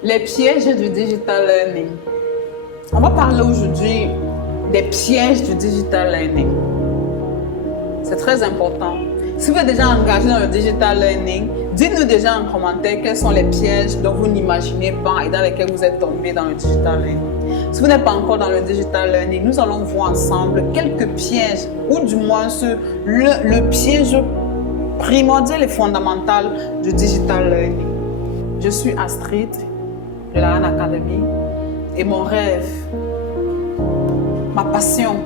Les pièges du digital learning. On va parler aujourd'hui des pièges du digital learning. C'est très important. Si vous êtes déjà engagé dans le digital learning, dites-nous déjà en commentaire quels sont les pièges dont vous n'imaginez pas et dans lesquels vous êtes tombé dans le digital learning. Si vous n'êtes pas encore dans le digital learning, nous allons voir ensemble quelques pièges, ou du moins le piège primordial et fondamental du digital learning. Je suis Astrid de la Han Academy et mon rêve, ma passion,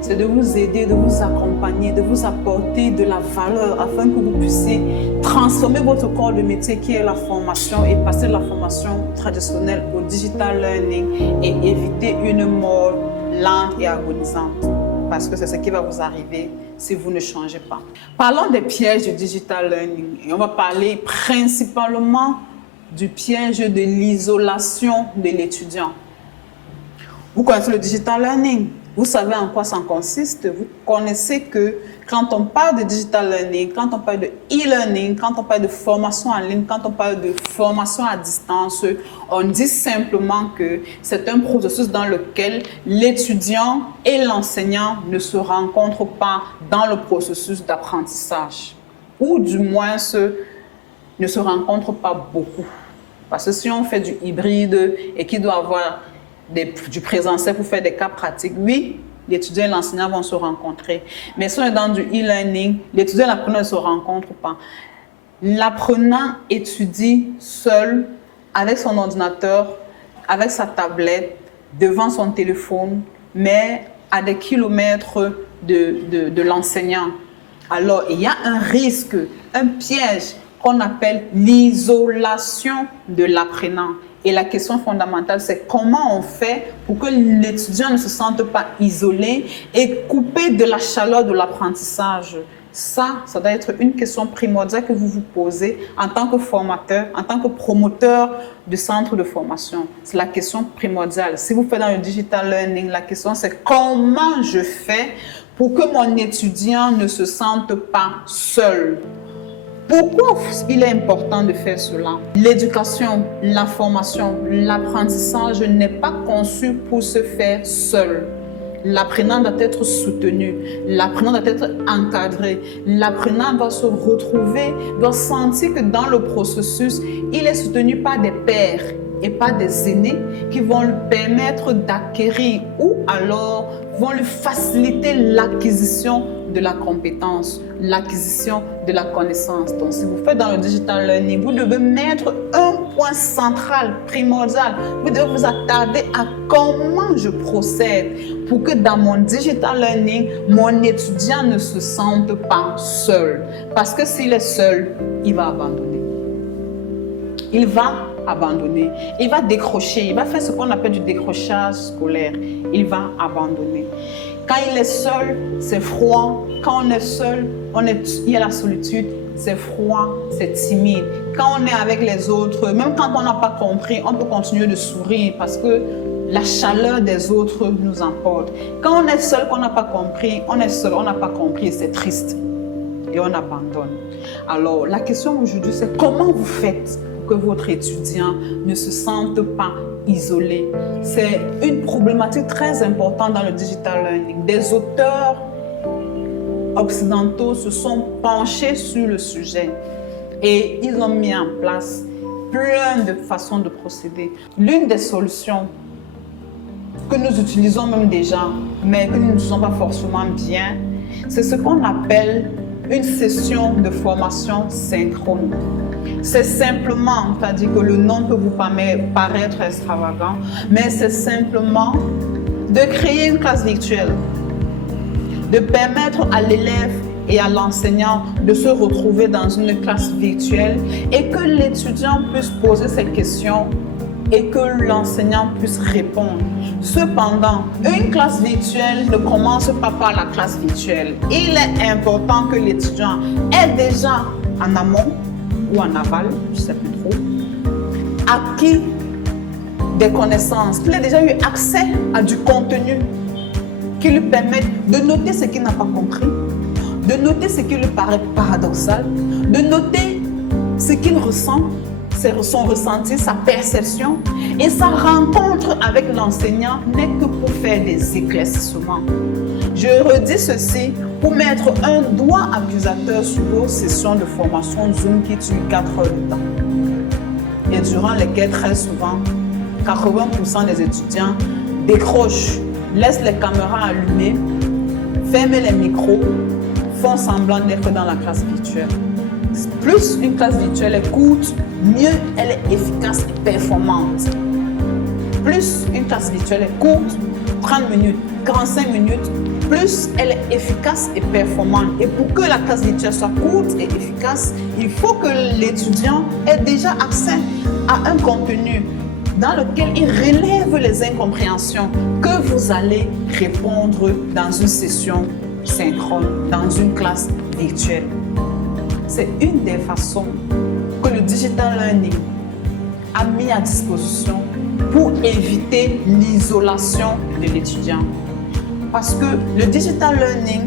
c'est de vous aider, de vous accompagner, de vous apporter de la valeur afin que vous puissiez transformer votre corps de métier qui est la formation et passer de la formation traditionnelle au digital learning et éviter une mort lente et agonisante. Parce que c'est ce qui va vous arriver si vous ne changez pas. Parlons des pièges du digital learning et on va parler principalement du piège de l'isolation de l'étudiant. Vous connaissez le digital learning, vous savez en quoi ça consiste, vous connaissez que quand on parle de digital learning, quand on parle de e-learning, quand on parle de formation en ligne, quand on parle de formation à distance, on dit simplement que c'est un processus dans lequel l'étudiant et l'enseignant ne se rencontrent pas dans le processus d'apprentissage, ou du moins ne se rencontrent pas beaucoup. Parce que si on fait du hybride et qu'il doit avoir du présentiel pour faire des cas pratiques, oui, l'étudiant et l'enseignant vont se rencontrer. Mais si on est dans du e-learning, l'étudiant et l'apprenant ne se rencontrent pas. L'apprenant étudie seul, avec son ordinateur, avec sa tablette, devant son téléphone, mais à des kilomètres de l'enseignant. Alors, il y a un risque, un piège qu'on appelle l'isolation de l'apprenant. Et la question fondamentale, c'est comment on fait pour que l'étudiant ne se sente pas isolé et coupé de la chaleur de l'apprentissage. Ça doit être une question primordiale que vous vous posez en tant que formateur, en tant que promoteur de centre de formation. C'est la question primordiale. Si vous faites dans le digital learning, la question c'est comment je fais pour que mon étudiant ne se sente pas seul. Pourquoi il est important de faire cela? L'éducation, la formation, l'apprentissage n'est pas conçu pour se faire seul. L'apprenant doit être soutenu, l'apprenant doit être encadré, l'apprenant doit se retrouver, doit sentir que dans le processus, il est soutenu par des pairs et pas des aînés qui vont lui permettre d'acquérir ou alors vont lui faciliter l'acquisition de la compétence, l'acquisition de la connaissance. Donc, si vous faites dans le digital learning, vous devez mettre un point central, primordial. Vous devez vous attarder à comment je procède pour que dans mon digital learning, mon étudiant ne se sente pas seul. Parce que s'il est seul, il va abandonner. Il va abandonner. Il va décrocher. Il va faire ce qu'on appelle du décrochage scolaire. Il va abandonner. Quand il est seul, c'est froid. Quand on est seul, il y a la solitude, c'est froid, c'est timide. Quand on est avec les autres, même quand on n'a pas compris, on peut continuer de sourire parce que la chaleur des autres nous emporte. Quand on est seul, qu'on n'a pas compris, on est seul, on n'a pas compris, c'est triste. Et on abandonne. Alors, la question aujourd'hui, c'est comment vous faites pour que votre étudiant ne se sente pas isolé? C'est une problématique très importante dans le digital learning. Des auteurs occidentaux se sont penchés sur le sujet et ils ont mis en place plein de façons de procéder. L'une des solutions que nous utilisons même déjà, mais que nous n'utilisons pas forcément bien, c'est ce qu'on appelle une session de formation synchrone. C'est simplement, c'est-à-dire que le nom peut vous paraître extravagant, mais c'est simplement de créer une classe virtuelle, de permettre à l'élève et à l'enseignant de se retrouver dans une classe virtuelle et que l'étudiant puisse poser ses questions et que l'enseignant puisse répondre. Cependant, une classe virtuelle ne commence pas par la classe virtuelle. Il est important que l'étudiant ait déjà en amont ou en aval, je ne sais plus trop, acquis des connaissances, qu'il ait déjà eu accès à du contenu qui lui permette de noter ce qu'il n'a pas compris, de noter ce qui lui paraît paradoxal, de noter ce qu'il ressent, son ressenti, sa perception et sa rencontre avec l'enseignant n'est que pour faire des éclaircissements. Je redis ceci pour mettre un doigt accusateur sur vos sessions de formation Zoom qui durent 4 heures de temps et durant lesquelles très souvent 80% des étudiants décrochent, laissent les caméras allumées, ferment les micros, font semblant d'être dans la classe virtuelle. Plus une classe virtuelle est courte, mieux elle est efficace et performante. Plus une classe virtuelle est courte, 30 minutes, 45 minutes, plus elle est efficace et performante. Et pour que la classe virtuelle soit courte et efficace, il faut que l'étudiant ait déjà accès à un contenu dans lequel il relève les incompréhensions que vous allez répondre dans une session synchrone, dans une classe virtuelle. C'est une des façons que le digital learning a mis à disposition pour éviter l'isolation de l'étudiant. Parce que le digital learning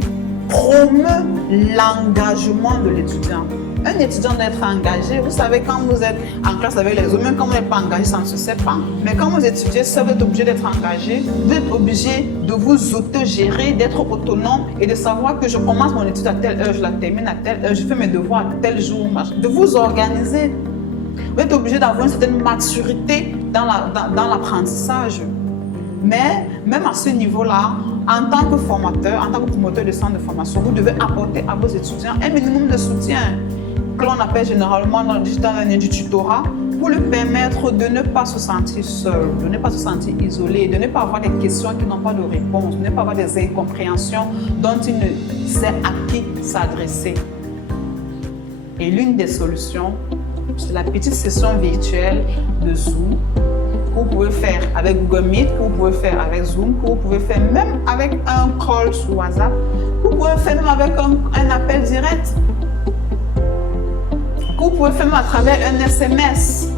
promeut l'engagement de l'étudiant. Un étudiant doit être engagé. Vous savez, quand vous êtes en classe avec les autres, même quand vous n'êtes pas engagé, ça ne se sait pas. Mais quand vous étudiez seul, vous êtes obligé d'être engagé. Vous êtes obligé de vous autogérer, d'être autonome et de savoir que je commence mon étude à telle heure, je la termine à telle heure, je fais mes devoirs à tel jour. De vous organiser. Vous êtes obligé d'avoir une certaine maturité dans l'apprentissage. Mais même à ce niveau-là, en tant que formateur, en tant que promoteur de centre de formation, vous devez apporter à vos étudiants un minimum de soutien que l'on appelle généralement dans le digital learning du tutorat pour lui permettre de ne pas se sentir seul, de ne pas se sentir isolé, de ne pas avoir des questions qui n'ont pas de réponse, de ne pas avoir des incompréhensions dont il ne sait à qui s'adresser. Et l'une des solutions, c'est la petite session virtuelle de Zoom que vous pouvez faire avec Google Meet, que vous pouvez faire avec Zoom, que vous pouvez faire même avec un call sur WhatsApp, que vous pouvez faire même avec un appel direct, que vous pouvez faire même à travers un SMS.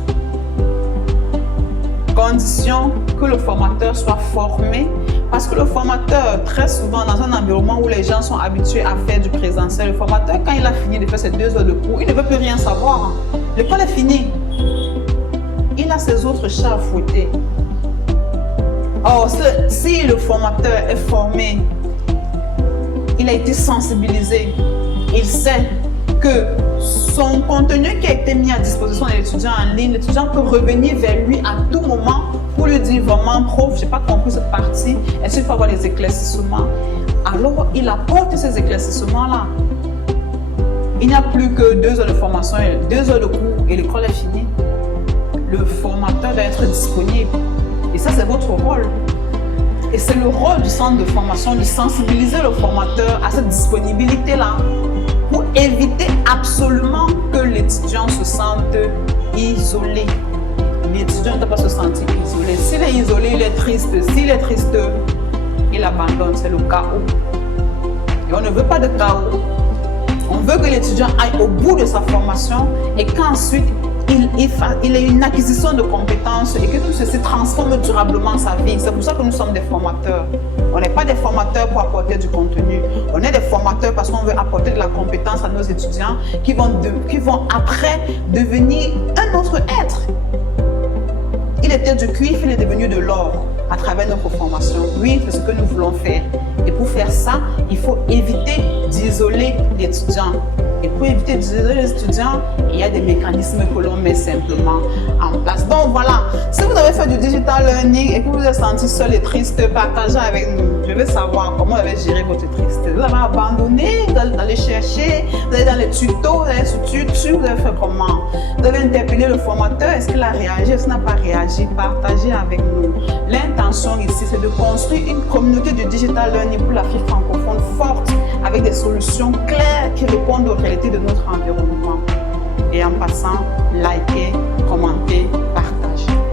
Condition que le formateur soit formé, parce que le formateur, très souvent dans un environnement où les gens sont habitués à faire du présentiel, le formateur, quand il a fini de faire ses 2 heures de cours, il ne veut plus rien savoir. L'école est finie. Il a ses autres chats à fouetter. Or, si le formateur est formé, il a été sensibilisé, il sait que son contenu qui a été mis à disposition de l'étudiant en ligne, l'étudiant peut revenir vers lui à tout moment pour lui dire vraiment, prof, je n'ai pas compris cette partie, est-ce qu'il faut avoir des éclaircissements? Alors, il apporte ces éclaircissements-là. Il n'y a plus que 2 heures de formation, 2 heures de cours et l'école est finie. Le formateur doit être disponible. Et ça, c'est votre rôle. Et c'est le rôle du centre de formation de sensibiliser le formateur à cette disponibilité-là pour éviter absolument que l'étudiant se sente isolé. L'étudiant ne doit pas se sentir isolé. S'il est isolé, il est triste. S'il est triste, il abandonne. C'est le chaos. Et on ne veut pas de chaos. On veut que l'étudiant aille au bout de sa formation et qu'ensuite, il ait une acquisition de compétences et que tout ceci transforme durablement sa vie. C'est pour ça que nous sommes des formateurs. On n'est pas des formateurs pour apporter du contenu. On est des formateurs parce qu'on veut apporter de la compétence à nos étudiants qui vont après devenir un autre être. Il était du cuivre, il est devenu de l'or à travers notre formation. Oui, c'est ce que nous voulons faire. Et pour faire ça, il faut éviter d'isoler l'étudiant. Et pour éviter d'isoler les étudiants, il y a des mécanismes que l'on met simplement en place. Donc voilà, si vous avez fait du digital learning et que vous vous êtes senti seul et triste, partagez avec nous. Je veux savoir comment vous avez géré votre tristesse. Vous avez abandonné, vous allez chercher, vous allez dans les tutos, vous allez sur YouTube, vous avez fait comment? Vous avez interpellé le formateur, est-ce qu'il a réagi, est-ce qu'il n'a pas réagi? Partagez avec nous. L'intention ici, c'est de construire une communauté de digital learning pour l'Afrique francophone forte, avec des solutions claires qui répondent aux réalités de notre environnement. Et en passant, likez, commentez, partagez.